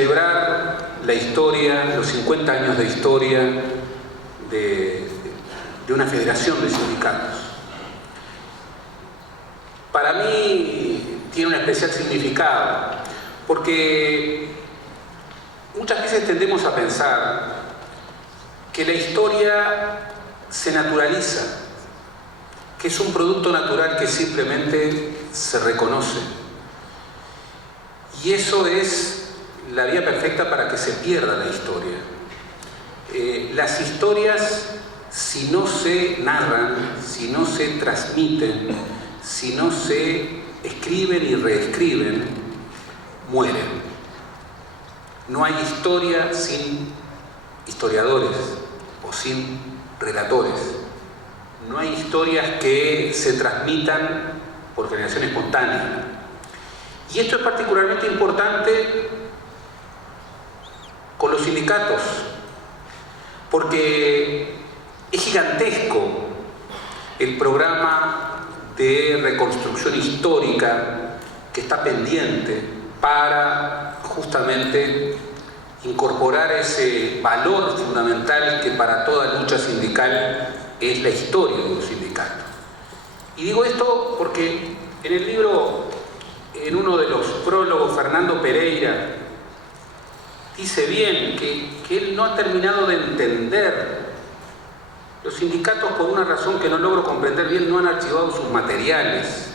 celebrar la historia, los 50 años de historia de una federación de sindicatos. Para mí tiene un especial significado, porque muchas veces tendemos a pensar que la historia se naturaliza, que es un producto natural que simplemente se reconoce. Y eso es la vía perfecta para que se pierda la historia. Las historias, si no se narran, si no se transmiten, si no se escriben y reescriben, mueren. No hay historia sin historiadores o sin relatores. No hay historias que se transmitan por generación espontánea. Y esto es particularmente importante con los sindicatos, porque es gigantesco el programa de reconstrucción histórica que está pendiente para justamente incorporar ese valor fundamental que para toda lucha sindical es la historia de los sindicatos. Y digo esto porque en el libro, en uno de los prólogos, Fernando Pereira dice bien que él no ha terminado de entender. Los sindicatos, por una razón que no logro comprender bien, no han archivado sus materiales.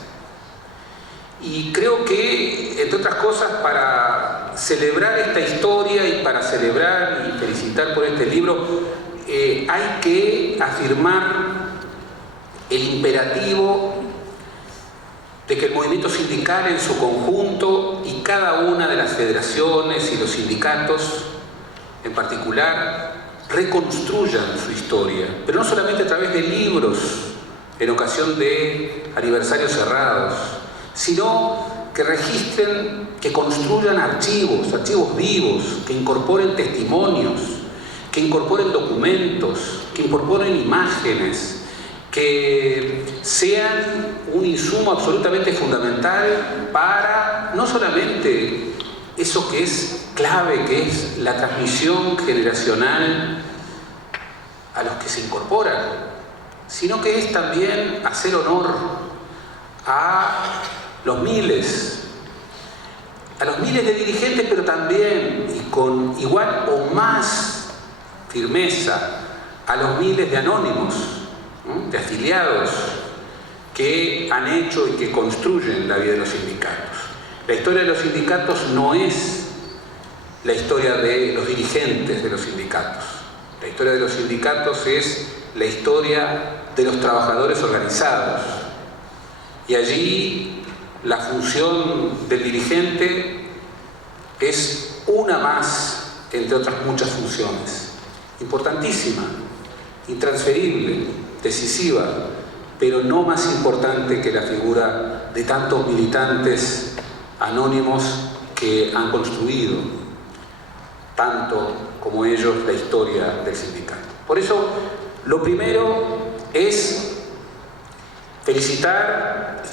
Y creo que, entre otras cosas, para celebrar esta historia y para celebrar y felicitar por este libro, hay que afirmar el imperativo de que el movimiento sindical en su conjunto y cada una de las federaciones y los sindicatos en particular reconstruyan su historia, pero no solamente a través de libros en ocasión de aniversarios cerrados, sino que registren, que construyan archivos vivos, que incorporen testimonios, que incorporen documentos, que incorporen imágenes, que sean un insumo absolutamente fundamental para no solamente eso que es clave, que es la transmisión generacional a los que se incorporan, sino que es también hacer honor a los miles de dirigentes, pero también, y con igual o más firmeza, a los miles de anónimos, ¿no?, de afiliados que han hecho y que construyen la vida de los sindicatos. La historia de los sindicatos no es la historia de los dirigentes de los sindicatos. La historia de los sindicatos es la historia de los trabajadores organizados. Y allí la función del dirigente es una más, entre otras muchas funciones. Importantísima, intransferible, decisiva, pero no más importante que la figura de tantos militantes anónimos que han construido, tanto como ellos, la historia del sindicato. Por eso, lo primero es felicitar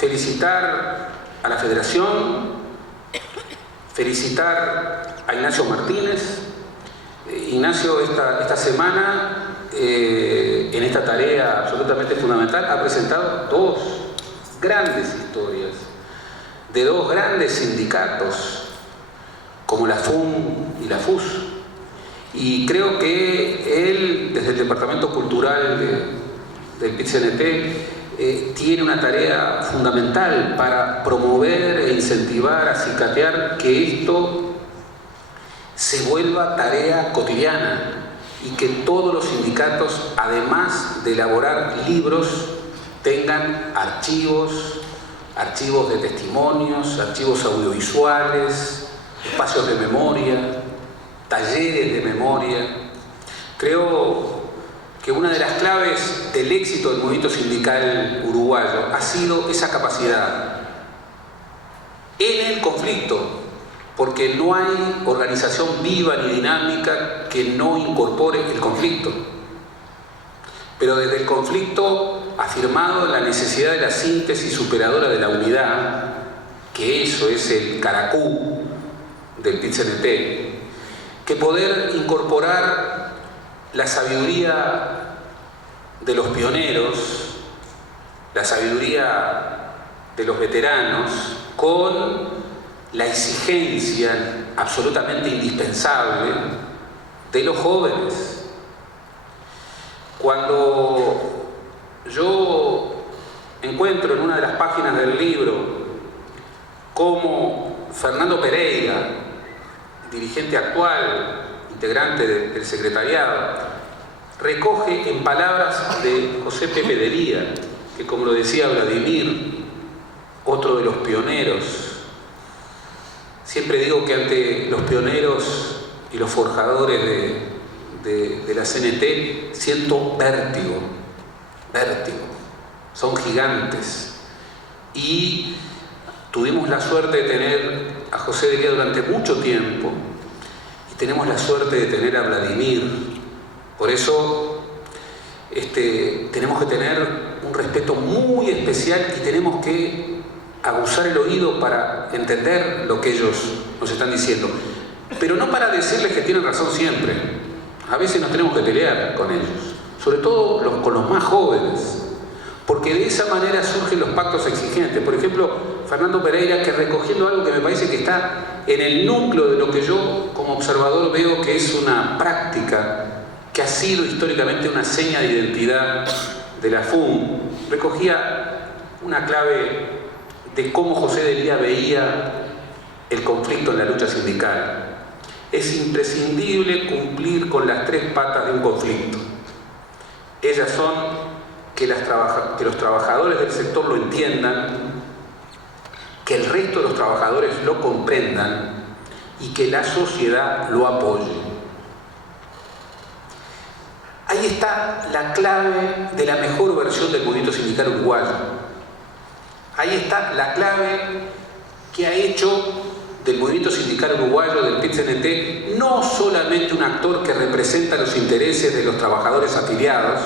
a la Federación, felicitar a Ignacio Martínez. Ignacio esta semana, en esta tarea absolutamente fundamental, ha presentado dos grandes historias de dos grandes sindicatos como la FUM y la FUS. Y creo que él, desde el Departamento Cultural del PIT-CNT, tiene una tarea fundamental para promover e incentivar, acicatear que esto se vuelva tarea cotidiana y que todos los sindicatos, además de elaborar libros, tengan archivos de testimonios, archivos audiovisuales, espacios de memoria, talleres de memoria. Creo que una de las claves del éxito del movimiento sindical uruguayo ha sido esa capacidad en el conflicto, porque no hay organización viva ni dinámica que no incorpore el conflicto. Pero desde el conflicto, afirmado la necesidad de la síntesis superadora de la unidad, que eso es el caracú del PIT-CNT, que poder incorporar la sabiduría de los pioneros, la sabiduría de los veteranos, con la exigencia absolutamente indispensable de los jóvenes. Cuando yo encuentro en una de las páginas del libro cómo Fernando Pereira, dirigente actual, integrante del secretariado, recoge en palabras de José Pepe de Lía, que, como lo decía Vladimir, otro de los pioneros, siempre digo que ante los pioneros y los forjadores de la CNT siento vértigo, son gigantes. Y tuvimos la suerte de tener a José de Lía durante mucho tiempo, y tenemos la suerte de tener a Vladimir. Por eso tenemos que tener un respeto muy especial y tenemos que aguzar el oído para entender lo que ellos nos están diciendo, pero no para decirles que tienen razón siempre. A veces nos tenemos que pelear con ellos, sobre todo con los más jóvenes, porque de esa manera surgen los pactos exigentes. Por ejemplo, Fernando Pereira, que recogiendo algo que me parece que está en el núcleo de lo que yo como observador veo que es una práctica que ha sido históricamente una seña de identidad de la FUN, recogía una clave de cómo José de Lía veía el conflicto en la lucha sindical. Es imprescindible cumplir con las tres patas de un conflicto. Ellas son que los trabajadores del sector lo entiendan, que el resto de los trabajadores lo comprendan y que la sociedad lo apoye. Ahí está la clave de la mejor versión del movimiento sindical uruguayo. Ahí está la clave que ha hecho del movimiento sindical uruguayo, del PIT-CNT, no solamente un actor que representa los intereses de los trabajadores afiliados,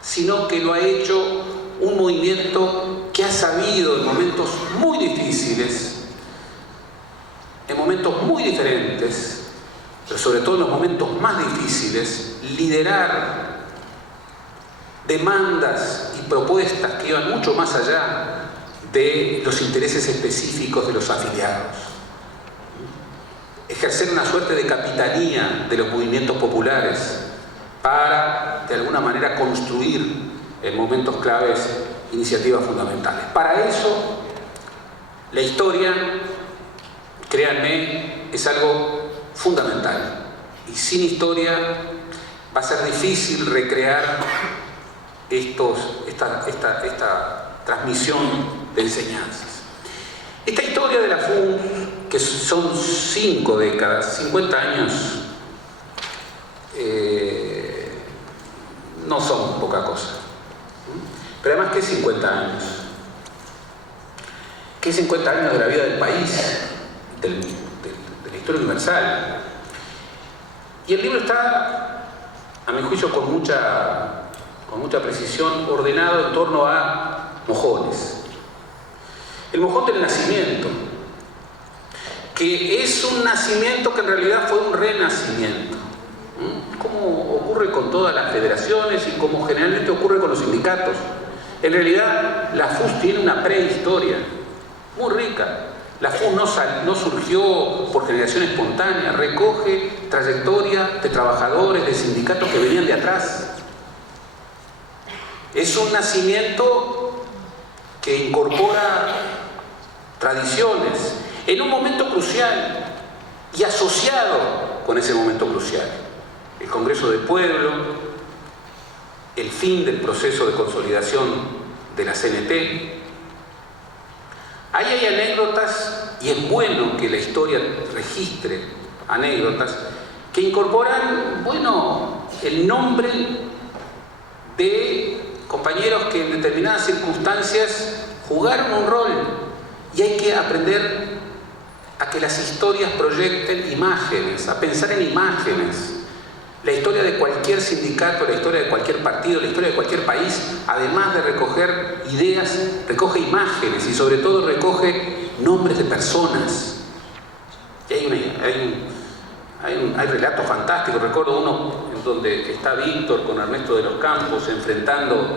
sino que lo ha hecho un movimiento que ha sabido en momentos muy difíciles, en momentos muy diferentes, pero sobre todo en los momentos más difíciles, liderar demandas y propuestas que iban mucho más allá de los intereses específicos de los afiliados. Ejercer una suerte de capitanía de los movimientos populares para, de alguna manera, construir en momentos claves iniciativas fundamentales. Para eso, la historia, créanme, es algo fundamental. Y sin historia va a ser difícil recrear esta transmisión de enseñanzas. Esta historia de la FUN, que son 5 décadas, 50 años, no son poca cosa. Pero además, ¿qué 50 años? ¿Qué 50 años de la vida del país, de la historia universal? Y el libro está, a mi juicio, con mucha precisión, ordenado en torno a mojones. El mojón del nacimiento, que es un nacimiento que en realidad fue un renacimiento, como ocurre con todas las federaciones y como generalmente ocurre con los sindicatos. En realidad, la FUS tiene una prehistoria muy rica. La FUS no surgió por generación espontánea, recoge trayectoria de trabajadores, de sindicatos que venían de atrás. Es un nacimiento que incorpora tradiciones en un momento crucial y asociado con ese momento crucial. El Congreso del Pueblo, el fin del proceso de consolidación de la CNT. Ahí hay anécdotas, y es bueno que la historia registre anécdotas que incorporan, el nombre de compañeros que en determinadas circunstancias jugaron un rol, y hay que aprender a que las historias proyecten imágenes, a pensar en imágenes. La historia de cualquier sindicato, la historia de cualquier partido, la historia de cualquier país, además de recoger ideas, recoge imágenes y sobre todo recoge nombres de personas. Y hay hay relatos fantásticos. Recuerdo uno en donde está Víctor con Ernesto de los Campos enfrentando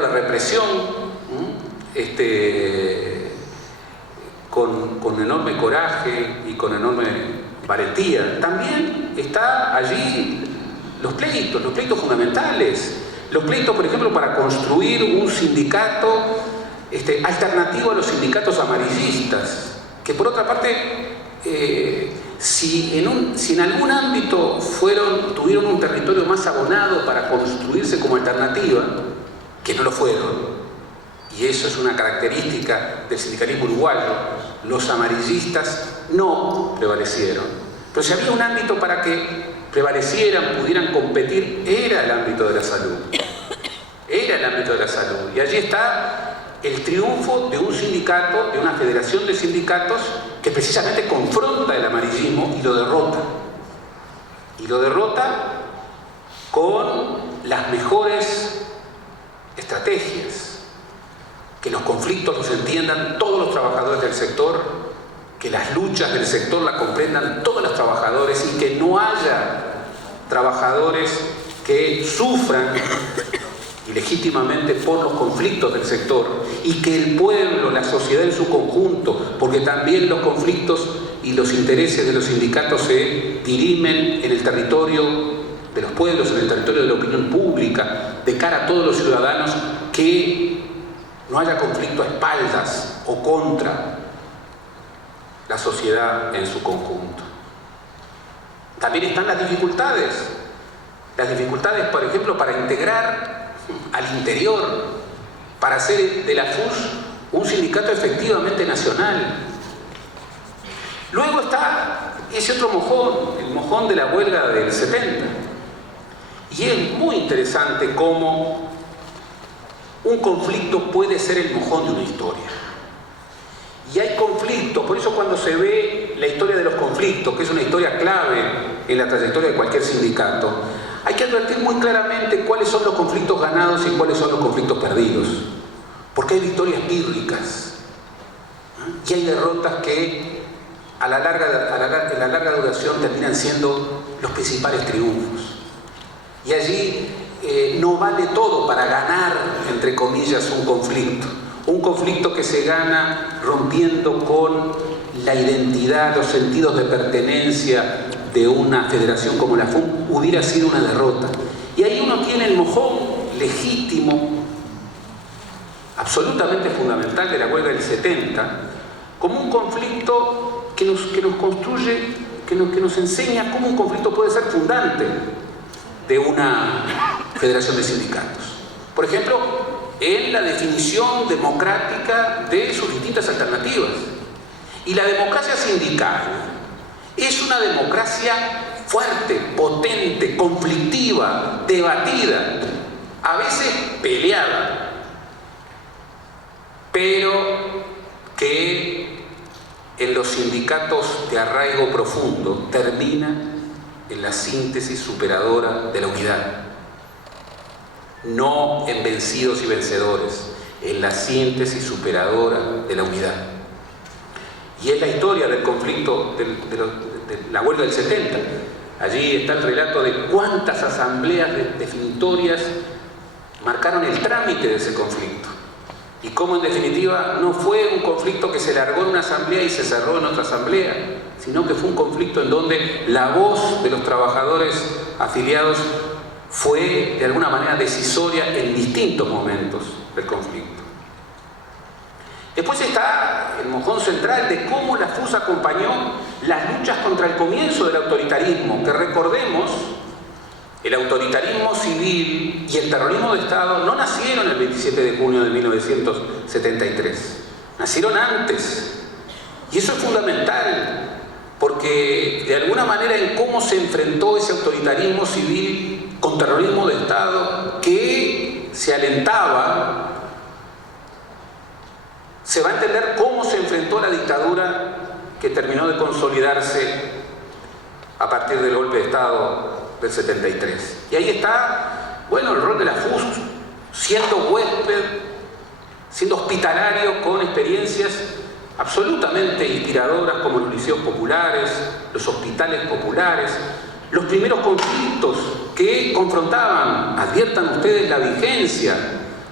la represión, con enorme coraje y con enorme valentía. También está allí los pleitos fundamentales. Los pleitos, por ejemplo, para construir un sindicato alternativo a los sindicatos amarillistas, que por otra parte, si en algún ámbito tuvieron un territorio más abonado para construirse como alternativa, que no lo fueron, y eso es una característica del sindicalismo uruguayo, los amarillistas no prevalecieron. Pero si había un ámbito para que prevalecieran, pudieran competir, era el ámbito de la salud. Era el ámbito de la salud. Y allí está el triunfo de un sindicato, de una federación de sindicatos que precisamente confronta el amarillismo y lo derrota. Y lo derrota con las mejores estrategias. Que los conflictos los entiendan todos los trabajadores del sector, que las luchas del sector las comprendan todos los trabajadores y que no haya trabajadores que sufran ilegítimamente por los conflictos del sector, y que el pueblo, la sociedad en su conjunto, porque también los conflictos y los intereses de los sindicatos se dirimen en el territorio de los pueblos, en el territorio de la opinión pública, de cara a todos los ciudadanos, que no haya conflicto a espaldas o contra la sociedad en su conjunto. También están las dificultades, por ejemplo, para integrar al interior, para hacer de la FUS un sindicato efectivamente nacional. Luego está ese otro mojón, el mojón de la huelga del 70. Y es muy interesante cómo un conflicto puede ser el mojón de una historia. Y hay conflictos, por eso cuando se ve la historia de los conflictos, que es una historia clave en la trayectoria de cualquier sindicato, hay que advertir muy claramente cuáles son los conflictos ganados y cuáles son los conflictos perdidos. Porque hay victorias pírricas y hay derrotas que en la larga duración terminan siendo los principales triunfos. Y allí no vale todo para ganar, entre comillas, un conflicto. Un conflicto que se gana rompiendo con la identidad, los sentidos de pertenencia de una federación como la FUN, hubiera sido una derrota. Y ahí uno tiene el mojón legítimo, absolutamente fundamental de la huelga del 70, como un conflicto que nos construye, que nos enseña cómo un conflicto puede ser fundante de una federación de sindicatos. Por ejemplo, en la definición democrática de sus distintas alternativas. Y la democracia sindical es una democracia fuerte, potente, conflictiva, debatida, a veces peleada, pero que en los sindicatos de arraigo profundo termina en la síntesis superadora de la unidad. No en vencidos y vencedores, en la síntesis superadora de la unidad. Y es la historia del conflicto de la huelga del 70. Allí está el relato de cuántas asambleas definitorias marcaron el trámite de ese conflicto. Y cómo en definitiva no fue un conflicto que se largó en una asamblea y se cerró en otra asamblea, sino que fue un conflicto en donde la voz de los trabajadores afiliados fue de alguna manera decisoria en distintos momentos del conflicto. Después está el mojón central de cómo la FUS acompañó las luchas contra el comienzo del autoritarismo, que recordemos, el autoritarismo civil y el terrorismo de Estado no nacieron el 27 de junio de 1973, nacieron antes. Y eso es fundamental, porque de alguna manera en cómo se enfrentó ese autoritarismo civil con terrorismo de Estado que se alentaba, se va a entender cómo se enfrentó la dictadura que terminó de consolidarse a partir del golpe de Estado del 73. Y ahí está, bueno, el rol de la FUS, siendo huésped, siendo hospitalario con experiencias absolutamente inspiradoras como los liceos populares, los hospitales populares, los primeros conflictos que confrontaban, adviertan ustedes la vigencia,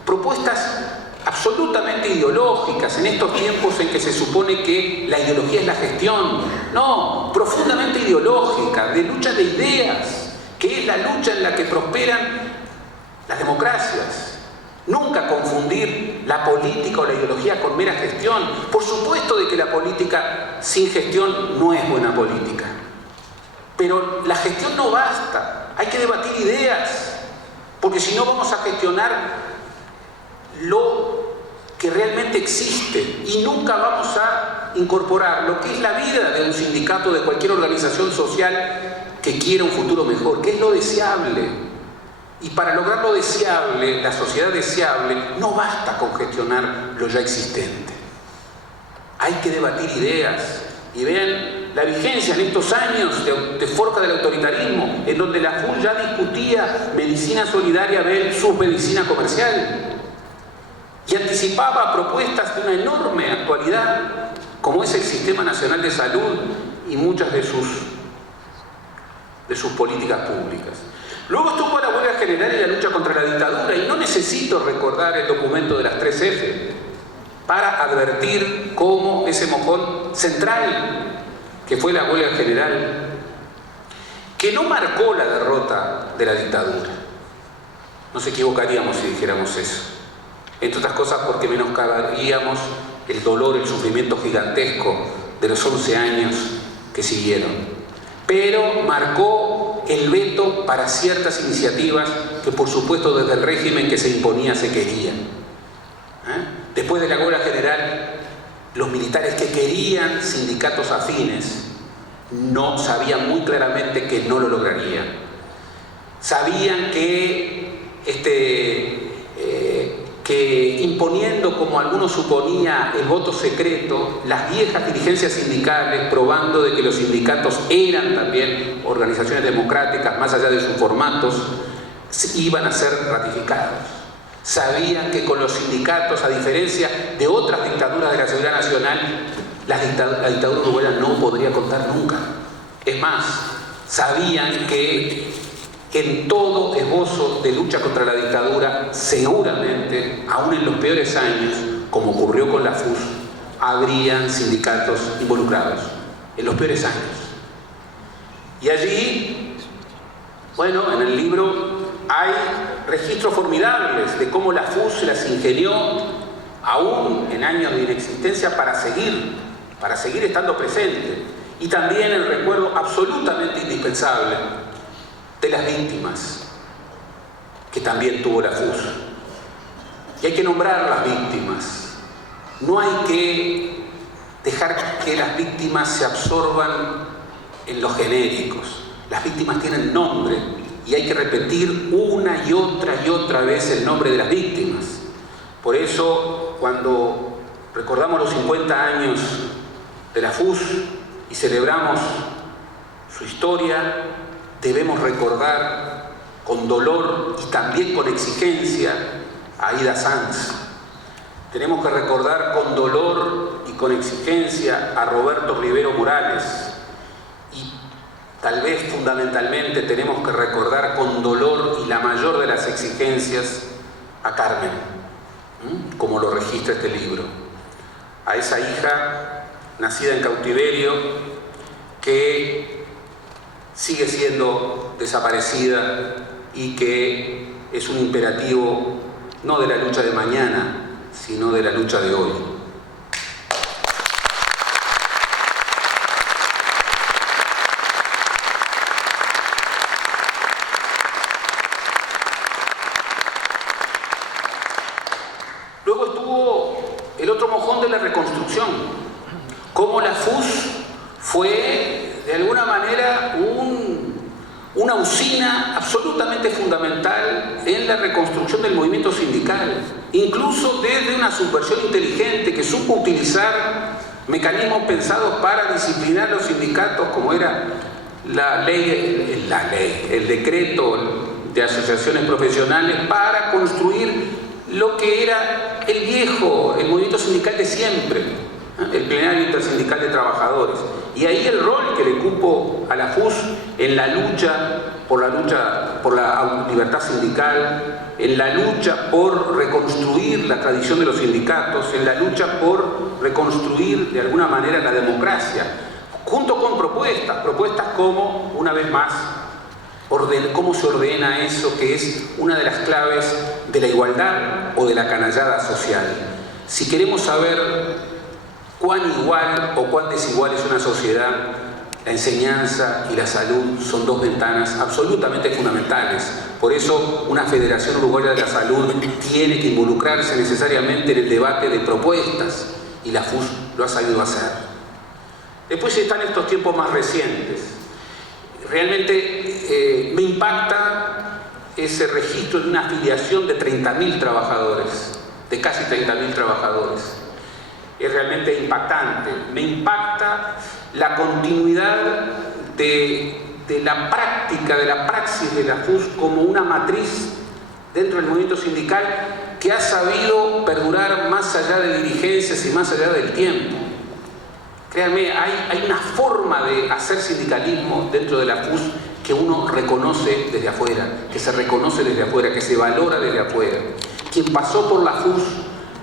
propuestas absolutamente ideológicas en estos tiempos en que se supone que la ideología es la gestión. No, profundamente ideológica, de lucha de ideas, que es la lucha en la que prosperan las democracias. Nunca confundir la política o la ideología con mera gestión. Por supuesto de que la política sin gestión no es buena política. Pero la gestión no basta. Hay que debatir ideas. Porque si no vamos a gestionar lo que realmente existe y nunca vamos a incorporar lo que es la vida de un sindicato, de cualquier organización social que quiera un futuro mejor, que es lo deseable. Y para lograr lo deseable, la sociedad deseable, no basta con gestionar lo ya existente. Hay que debatir ideas. Y vean la vigencia en estos años de forja del autoritarismo, en donde la FUN ya discutía medicina solidaria versus medicina comercial. Y anticipaba propuestas de una enorme actualidad, como es el Sistema Nacional de Salud y muchas de sus políticas públicas. Luego estuvo la huelga general y la lucha contra la dictadura, y no necesito recordar el documento de las 3F para advertir cómo ese mojón central, que fue la huelga general, que no marcó la derrota de la dictadura. Nos equivocaríamos si dijéramos eso. Entre otras cosas porque menoscabaríamos el dolor, el sufrimiento gigantesco de los 11 años que siguieron. Pero marcó el veto para ciertas iniciativas que, por supuesto, desde el régimen que se imponía se querían. Después de la huelga general, los militares que querían sindicatos afines no sabían muy claramente que no lo lograrían. Sabían que imponiendo, como algunos suponía, el voto secreto, las viejas dirigencias sindicales, probando de que los sindicatos eran también organizaciones democráticas, más allá de sus formatos, iban a ser ratificados. Sabían que con los sindicatos, a diferencia de otras dictaduras de la seguridad nacional, la dictadura uruguaya no podría contar nunca. Es más, sabían que en todo esbozo de lucha contra la dictadura, seguramente, aún en los peores años, como ocurrió con la FUS, habrían sindicatos involucrados, en los peores años. Y allí, bueno, en el libro hay registros formidables de cómo la FUS se las ingenió, aún en años de inexistencia, para seguir estando presente. Y también el recuerdo absolutamente indispensable de las víctimas, que también tuvo la FUS. Y hay que nombrar a las víctimas. No hay que dejar que las víctimas se absorban en los genéricos. Las víctimas tienen nombre y hay que repetir una y otra vez el nombre de las víctimas. Por eso, cuando recordamos los 50 años de la FUS y celebramos su historia, debemos recordar con dolor y también con exigencia a Aída Sanz. Tenemos que recordar con dolor y con exigencia a Roberto Rivero Morales. Y tal vez fundamentalmente tenemos que recordar con dolor y la mayor de las exigencias a Carmen, como lo registra este libro. A esa hija nacida en cautiverio que sigue siendo desaparecida y que es un imperativo no de la lucha de mañana, sino de la lucha de hoy. Luego estuvo el otro mojón de la reconstrucción, cómo la FUS fue de alguna manera una usina absolutamente fundamental en la reconstrucción del movimiento sindical, incluso desde una subversión inteligente que supo utilizar mecanismos pensados para disciplinar los sindicatos, como era el decreto de asociaciones profesionales, para construir lo que era el movimiento sindical de siempre. el plenario intersindical de trabajadores. Y ahí el rol que le cupo a la FUS en la lucha por la libertad sindical, en la lucha por reconstruir la tradición de los sindicatos, en la lucha por reconstruir de alguna manera la democracia, junto con propuestas como, una vez más, cómo se ordena eso que es una de las claves de la igualdad o de la canallada social. Si queremos saber cuán igual o cuán desigual es una sociedad, la enseñanza y la salud son dos ventanas absolutamente fundamentales. Por eso una Federación Uruguaya de la Salud tiene que involucrarse necesariamente en el debate de propuestas, y la FUS lo ha sabido hacer. Después están estos tiempos más recientes. Realmente me impacta ese registro de una afiliación de 30.000 trabajadores, de casi 30.000 trabajadores. Es realmente impactante. Me impacta la continuidad de la práctica, de la praxis de la FUS como una matriz dentro del movimiento sindical que ha sabido perdurar más allá de dirigencias y más allá del tiempo. Créanme, hay una forma de hacer sindicalismo dentro de la FUS que uno reconoce desde afuera, que se reconoce desde afuera, que se valora desde afuera. Quien pasó por la FUS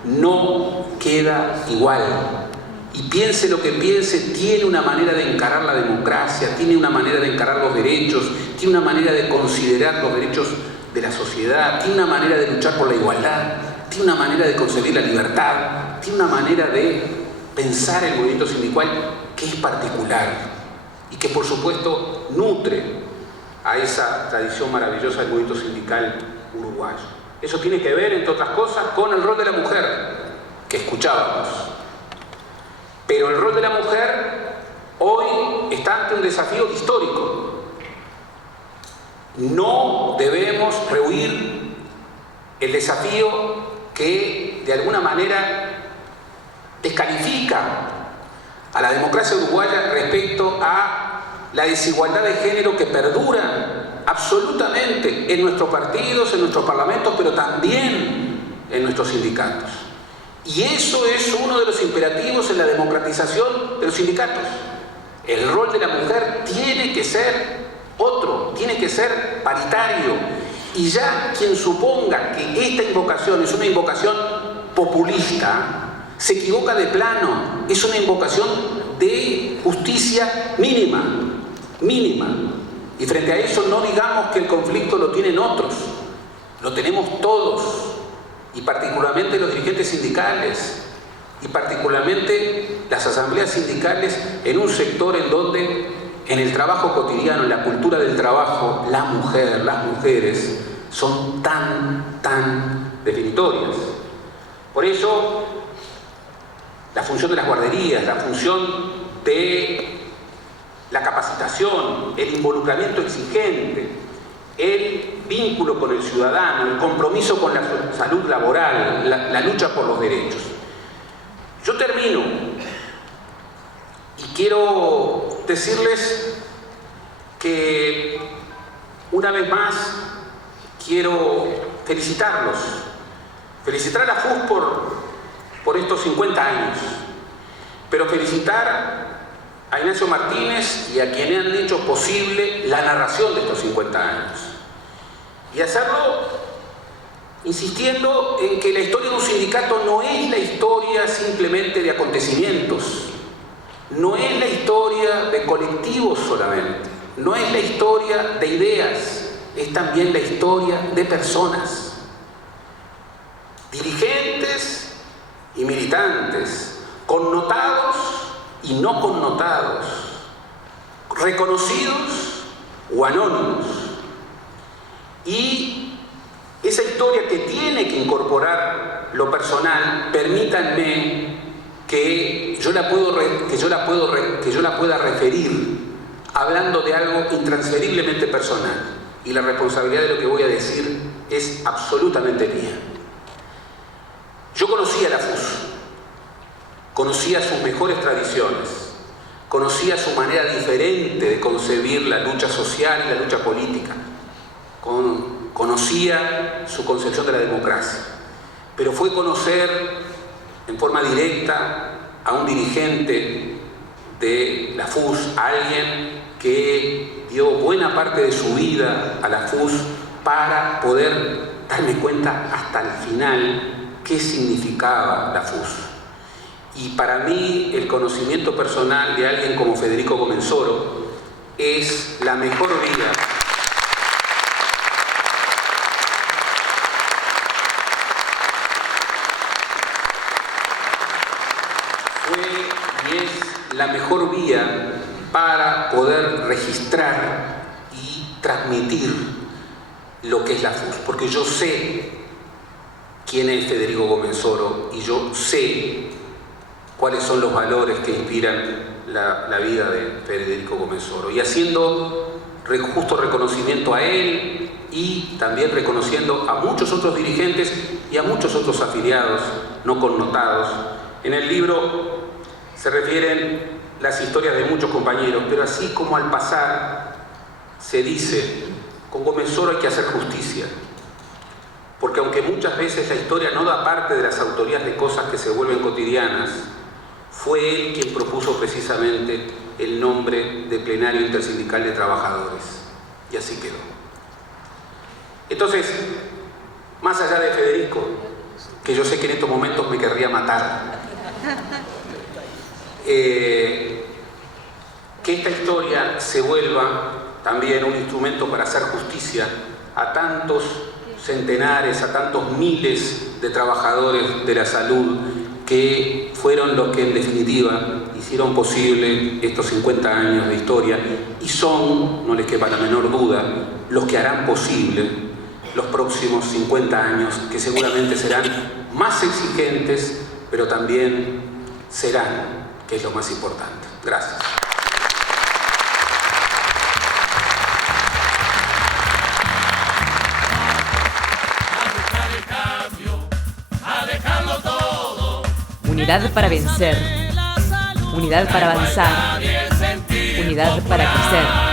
no queda igual. Y piense lo que piense, tiene una manera de encarar la democracia, tiene una manera de encarar los derechos, tiene una manera de considerar los derechos de la sociedad, tiene una manera de luchar por la igualdad, tiene una manera de concebir la libertad, tiene una manera de pensar el movimiento sindical que es particular y que por supuesto nutre a esa tradición maravillosa del movimiento sindical uruguayo. Eso tiene que ver, entre otras cosas, con el rol de la mujer que escuchábamos. Pero el rol de la mujer hoy está ante un desafío histórico. No debemos rehuir el desafío que de alguna manera descalifica a la democracia uruguaya respecto a la desigualdad de género que perdura absolutamente en nuestros partidos, en nuestros parlamentos, pero también en nuestros sindicatos. Y eso es uno de los imperativos en la democratización de los sindicatos. El rol de la mujer tiene que ser otro, tiene que ser paritario. Y ya quien suponga que esta invocación es una invocación populista, se equivoca de plano. Es una invocación de justicia mínima, mínima. Y frente a eso no digamos que el conflicto lo tienen otros, lo tenemos todos. Y particularmente los dirigentes sindicales, y particularmente las asambleas sindicales en un sector en donde en el trabajo cotidiano, en la cultura del trabajo, la mujer, las mujeres son tan definitorias. Por eso la función de las guarderías, la función de la capacitación, el involucramiento exigente, el vínculo con el ciudadano, el compromiso con la salud laboral, la lucha por los derechos. Yo termino y quiero decirles que una vez más quiero felicitarlos, felicitar a la FUS por estos 50 años, pero felicitar a Ignacio Martínez y a quienes han hecho posible la narración de estos 50 años. Y hacerlo insistiendo en que la historia de un sindicato no es la historia simplemente de acontecimientos, no es la historia de colectivos solamente, no es la historia de ideas, es también la historia de personas, dirigentes y militantes, connotados y no connotados, reconocidos o anónimos. Y esa historia que tiene que incorporar lo personal, permítanme que yo la pueda referir hablando de algo intransferiblemente personal. Y la responsabilidad de lo que voy a decir es absolutamente mía. Yo conocía la FUS, conocía sus mejores tradiciones, conocía su manera diferente de concebir la lucha social y la lucha política, conocía su concepción de la democracia, pero fue conocer en forma directa a un dirigente de la FUS, a alguien que dio buena parte de su vida a la FUS para poder darme cuenta hasta el final qué significaba la FUS. Y para mí el conocimiento personal de alguien como Federico Comensoro es la mejor vía la mejor vía para poder registrar y transmitir lo que es la FUS, porque yo sé quién es Federico Comensoro y yo sé cuáles son los valores que inspiran la vida de Federico Comensoro, y haciendo justo reconocimiento a él y también reconociendo a muchos otros dirigentes y a muchos otros afiliados no connotados. En el libro se refieren las historias de muchos compañeros, pero así como al pasar se dice, con Comensoro hay que hacer justicia, porque aunque muchas veces la historia no da parte de las autorías de cosas que se vuelven cotidianas, fue él quien propuso precisamente el nombre de Plenario Intersindical de Trabajadores, y así quedó. Entonces, más allá de Federico, que yo sé que en estos momentos me querría matar, que esta historia se vuelva también un instrumento para hacer justicia a tantos centenares, a tantos miles de trabajadores de la salud que fueron los que en definitiva hicieron posible estos 50 años de historia y son, no les quepa la menor duda, los que harán posible los próximos 50 años, que seguramente serán más exigentes, pero también serán, que es lo más importante. Gracias. Unidad para vencer, unidad para avanzar, unidad para crecer.